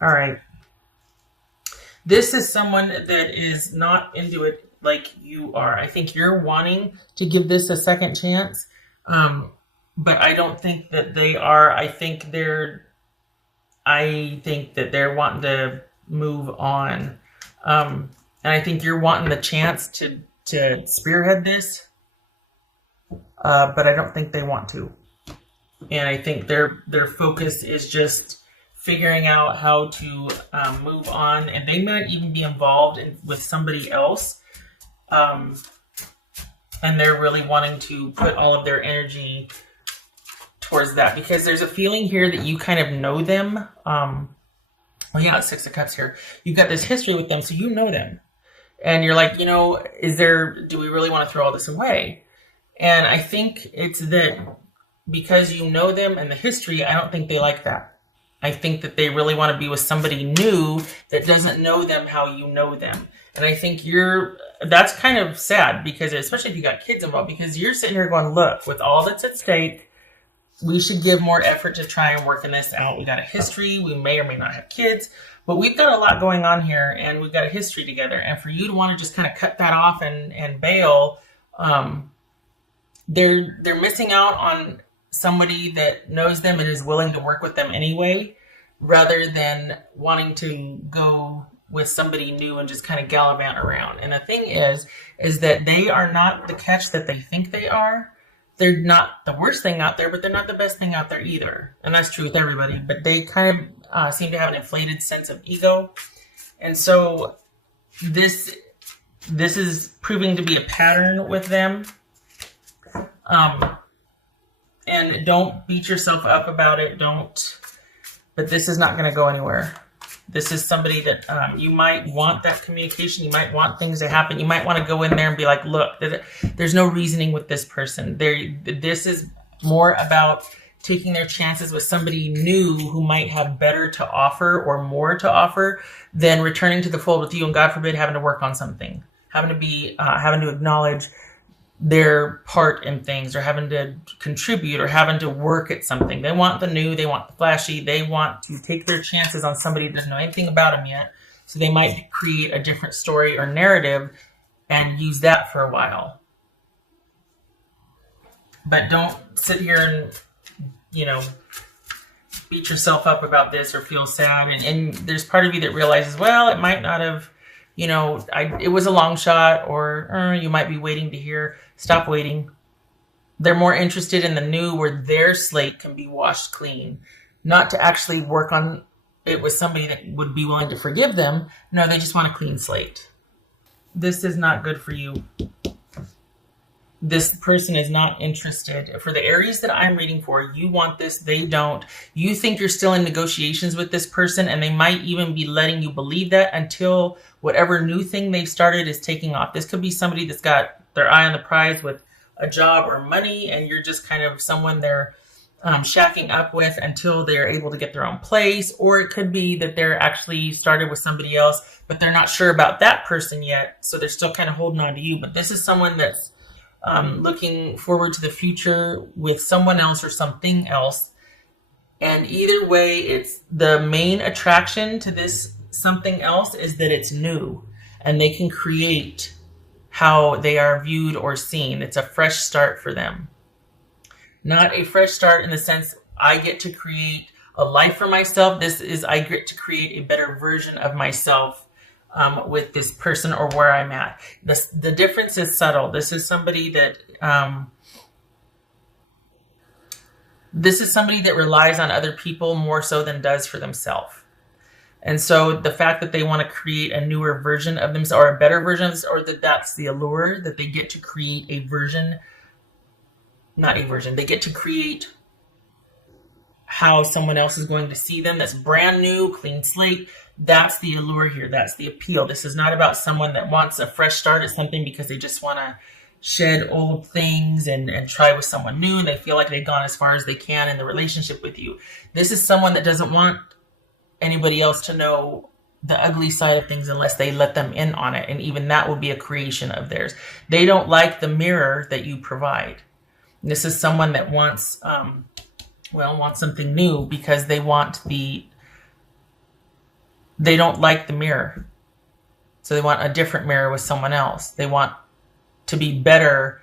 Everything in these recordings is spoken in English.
All right. This is someone that is not into it like you are. I think you're wanting to give this a second chance, um, but I don't think that they are. I think that they're wanting to move on, and I think you're wanting the chance to spearhead this, but I don't think they want to. And I think their focus is just figuring out how to move on, and they might even be involved with somebody else, um, and they're really wanting to put all of their energy towards that because there's a feeling here that you kind of know them. Well, yeah, Six of Cups here. You've got this history with them, so you know them, and you're like, do we really want to throw all this away? And I think it's that because you know them and the history, I don't think they like that. I think that they really want to be with somebody new that doesn't know them how you know them. And I think that's kind of sad because, especially if you got kids involved, because you're sitting here going, look, with all that's at stake, we should give more effort to try and working this out. We got a history. We may or may not have kids, but we've got a lot going on here and we've got a history together. And for you to want to just kind of cut that off and bail, they're missing out on somebody that knows them and is willing to work with them anyway, rather than wanting to go with somebody new and just kind of gallivant around. And the thing is that they are not the catch that they think they are. They're not the worst thing out there, but they're not the best thing out there either. And that's true with everybody. But they kind of seem to have an inflated sense of ego. And so this is proving to be a pattern with them. And don't beat yourself up about it. But this is not going to go anywhere. This is somebody that you might want that communication. You might want things to happen. You might want to go in there and be like, look, there's no reasoning with this person. This is more about taking their chances with somebody new who might have better to offer or more to offer than returning to the fold with you and, God forbid, having to work on something, having to acknowledge their part in things or having to contribute or having to work at something. They want the new, they want the flashy, they want to take their chances on somebody that doesn't know anything about them yet. So they might create a different story or narrative and use that for a while. But don't sit here and, beat yourself up about this or feel sad. And there's part of you that realizes, well, it might not have, it was a long shot, or you might be waiting to hear. Stop waiting. They're more interested in the new where their slate can be washed clean, not to actually work on it with somebody that would be willing to forgive them. No, they just want a clean slate. This is not good for you. This person is not interested. For the Aries that I'm reading for, you want this, they don't. You think you're still in negotiations with this person, and they might even be letting you believe that until whatever new thing they've started is taking off. This could be somebody that's got their eye on the prize with a job or money, and you're just kind of someone they're shacking up with until they're able to get their own place. Or it could be that they're actually started with somebody else, but they're not sure about that person yet, so they're still kind of holding on to you. But this is someone that's looking forward to the future with someone else or something else. And either way, it's the main attraction to this something else is that it's new and they can create how they are viewed or seen. It's a fresh start for them. Not a fresh start in the sense I get to create a life for myself. This is I get to create a better version of myself with this person or where I'm at. The difference is subtle. This is somebody that relies on other people more so than does for themselves. And so the fact that they want to create a newer version of themselves or a better version of themselves, or that's the allure, that they get to create they get to create how someone else is going to see them. That's brand new, clean slate. That's the allure here. That's the appeal. This is not about someone that wants a fresh start at something because they just want to shed old things and try with someone new. And they feel like they've gone as far as they can in the relationship with you. This is someone that doesn't want anybody else to know the ugly side of things unless they let them in on it. And even that will be a creation of theirs. They don't like the mirror that you provide. This is someone that wants something new because they want they don't like the mirror. So they want a different mirror with someone else. They want to be better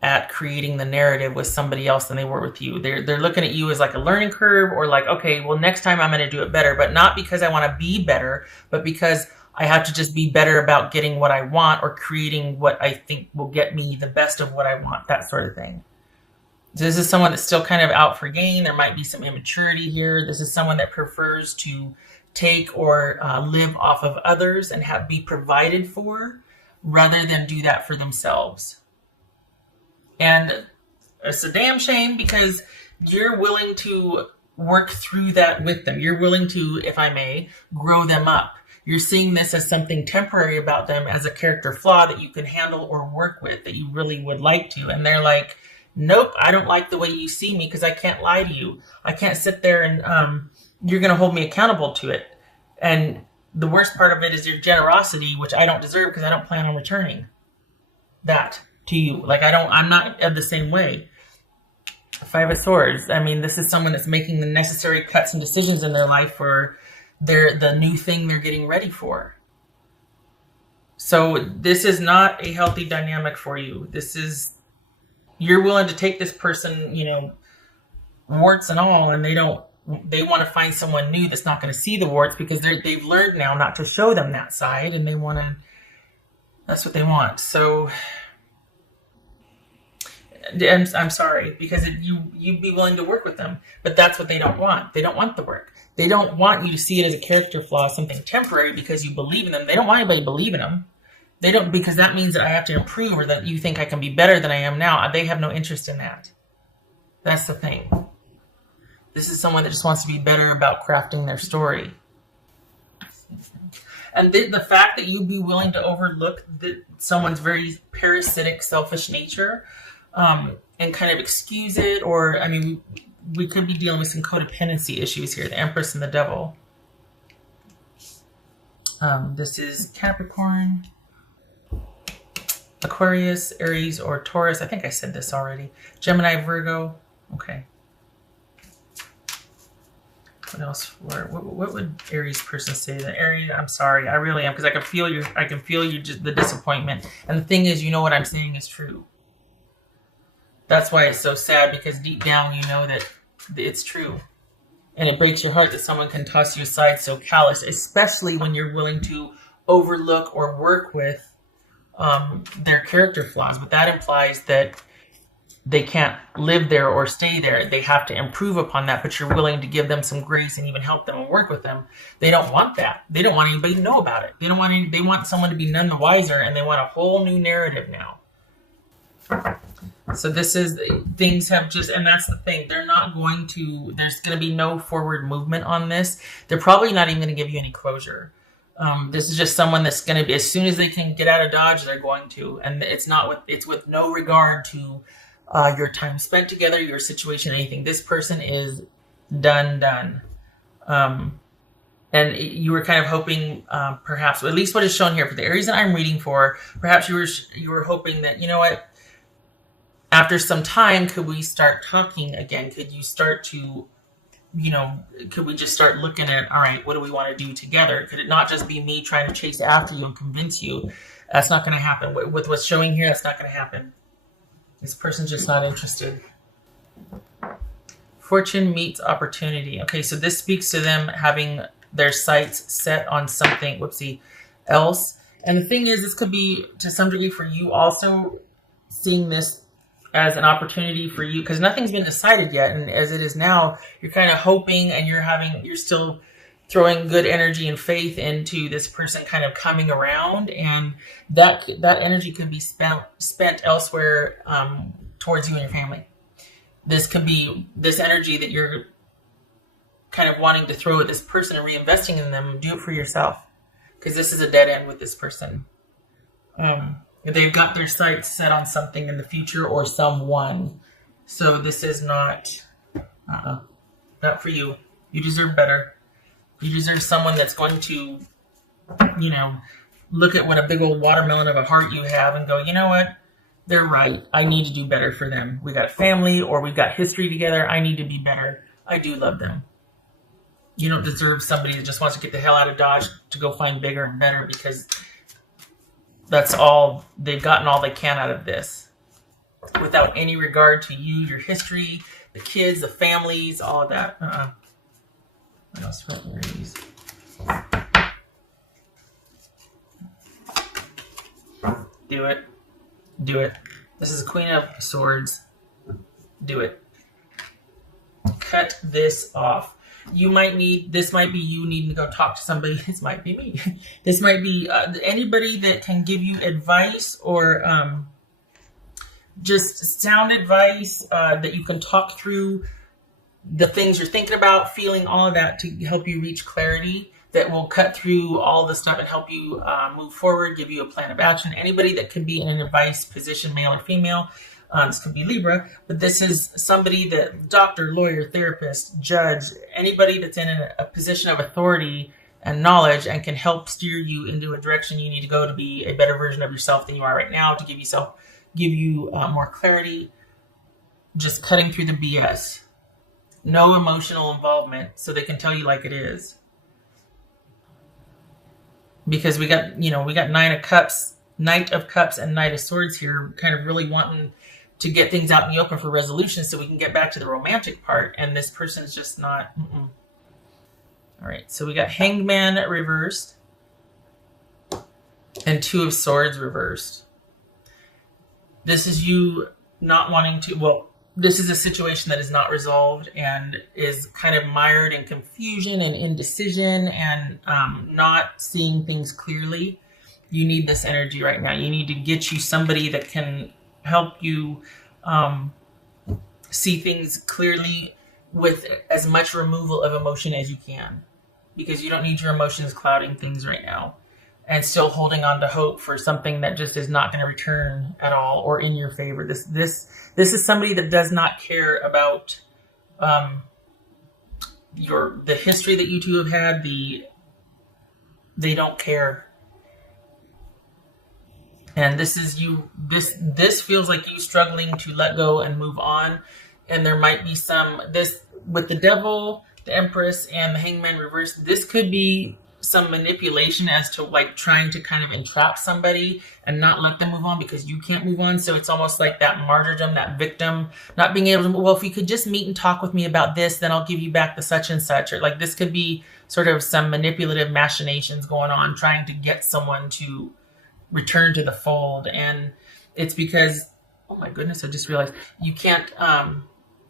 at creating the narrative with somebody else than they were with you. They're looking at you as like a learning curve, or like, okay, well, next time I'm going to do it better, but not because I want to be better, but because I have to just be better about getting what I want or creating what I think will get me the best of what I want, that sort of thing. This is someone that's still kind of out for gain. There might be some immaturity here. This is someone that prefers to take or live off of others and be provided for rather than do that for themselves. And it's a damn shame, because you're willing to work through that with them. You're willing to, if I may, grow them up. You're seeing this as something temporary about them, as a character flaw that you can handle or work with, that you really would like to. And they're like, nope, I don't like the way you see me, because I can't lie to you. I can't sit there and you're going to hold me accountable to it. And the worst part of it is your generosity, which I don't deserve because I don't plan on returning that to you. Like, I'm not of the same way. Five of Swords. I mean, this is someone that's making the necessary cuts and decisions in their life for the new thing they're getting ready for. So this is not a healthy dynamic for you. You're willing to take this person, warts and all, and they want to find someone new that's not going to see the warts, because they've learned now not to show them that side, and that's what they want. So I'm sorry, because you'd be willing to work with them, but that's what they don't want. They don't want the work. They don't want you to see it as a character flaw, something temporary, because you believe in them. They don't want anybody to believe in them. They don't, because that means that I have to improve, or that you think I can be better than I am now. They have no interest in that. That's the thing. This is someone that just wants to be better about crafting their story. And the fact that you'd be willing to overlook someone's very parasitic, selfish nature, and kind of excuse it, or, I mean, we could be dealing with some codependency issues here, the Empress and the Devil. This is Capricorn, Aquarius, Aries, or Taurus. I think I said this already. Gemini, Virgo. Okay. What else? What would Aries person say? The Aries, I'm sorry, I really am, because I can feel you, just the disappointment. And the thing is, what I'm saying is true. That's why it's so sad, because deep down you know that it's true. And it breaks your heart that someone can toss you aside so callous, especially when you're willing to overlook or work with their character flaws. But that implies that they can't live there or stay there. They have to improve upon that, but you're willing to give them some grace and even help them and work with them. They don't want that. They don't want anybody to know about it. They want someone to be none the wiser, and they want a whole new narrative now. So things have just, and that's the thing. There's going to be no forward movement on this. They're probably not even going to give you any closure. This is just someone that's going to be, as soon as they can get out of Dodge, they're going to, and it's with no regard to your time spent together, your situation, anything. This person is done. And you were kind of hoping, perhaps, at least what is shown here for the Aries that I'm reading for, perhaps you were hoping that, after some time, could we start talking again? Could you start to, could we just start looking at, all right, what do we want to do together? Could it not just be me trying to chase after you and convince you? That's not going to happen. With what's showing here, that's not going to happen. This person's just not interested. Fortune meets opportunity. Okay, so this speaks to them having their sights set on something, else. And the thing is, this could be, to some degree, for you also seeing this as an opportunity for you, because nothing's been decided yet. And as it is now, you're kind of hoping, and you're still throwing good energy and faith into this person kind of coming around, and that energy can be spent elsewhere, towards you and your family. This could be this energy that you're kind of wanting to throw at this person and reinvesting in them. Do it for yourself, because this is a dead end with this person. They've got their sights set on something in the future or someone. So this is not for you. You deserve better. You deserve someone that's going to, look at what a big old watermelon of a heart you have and go, you know what? They're right. I need to do better for them. We got a family, or we've got history together. I need to be better. I do love them. You don't deserve somebody that just wants to get the hell out of Dodge to go find bigger and better, because that's all they've gotten, all they can out of this, without any regard to you, your history, the kids, the families, all of that. What else for Aries? Do it. Do it. This is Queen of Swords. Do it. Cut this off. You might need, this might be you needing to go talk to somebody. This might be me. This might be anybody that can give you advice, or just sound advice that you can talk through the things you're thinking about, feeling, all of that, to help you reach clarity, that will cut through all the stuff and help you move forward, give you a plan of action. Anybody that can be in an advice position, male or female. This could be Libra, but this is somebody that, doctor, lawyer, therapist, judge, anybody that's in a position of authority and knowledge and can help steer you into a direction you need to go to be a better version of yourself than you are right now, to give you more clarity. Just cutting through the BS. No emotional involvement, so they can tell you like it is. Because we got Knight of Cups, and Knight of Swords here, kind of really wanting to get things out in the open for resolution so we can get back to the romantic part, and this person's just not. All right, so we got Hanged Man reversed and Two of Swords reversed. This is you not wanting to, well, this is a situation that is not resolved and is kind of mired in confusion and indecision and not seeing things clearly. You need this energy right now. You need to get you somebody that can help you see things clearly with as much removal of emotion as you can, because you don't need your emotions clouding things right now and still holding on to hope for something that just is not going to return at all or in your favor. This is somebody that does not care about the history that you two have had. They don't care. And this is you. This feels like you struggling to let go and move on. And there might be this with the Devil, the Empress, and the Hangman reverse. This could be some manipulation as to like trying to kind of entrap somebody and not let them move on because you can't move on. So it's almost like that martyrdom, that victim not being able to. Well, if you could just meet and talk with me about this, then I'll give you back the such and such. Or like this could be sort of some manipulative machinations going on, trying to get someone to return to the fold. And it's because, oh my goodness, I just realized you can't,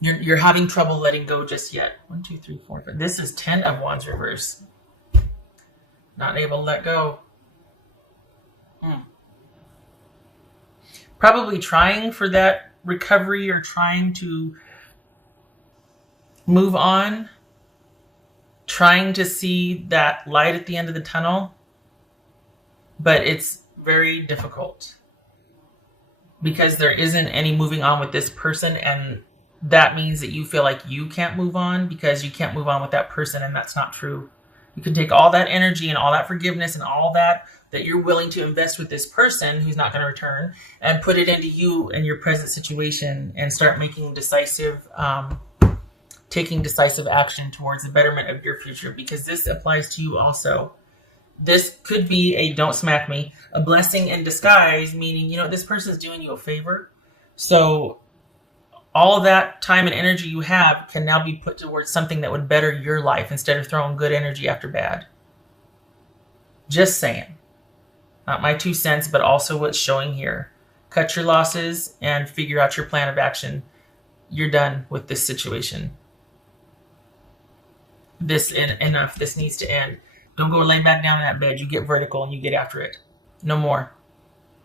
you're having trouble letting go just yet. 1, 2, 3, 4, 5. This is 10 of Wands reverse. Not able to let go. Probably trying for that recovery or trying to move on. Trying to see that light at the end of the tunnel. But it's very difficult because there isn't any moving on with this person, and that means that you feel like you can't move on because you can't move on with that person, and that's not true. You can take all that energy and all that forgiveness and all that you're willing to invest with this person who's not going to return and put it into you and your present situation and start making taking decisive action towards the betterment of your future, because this applies to you also. This could be a, don't smack me, a blessing in disguise, meaning, this person's doing you a favor. So all that time and energy you have can now be put towards something that would better your life instead of throwing good energy after bad. Just saying. Not my 2 cents, but also what's showing here. Cut your losses and figure out your plan of action. You're done with this situation. Enough. This needs to end. Don't go lay back down in that bed. You get vertical and you get after it. No more.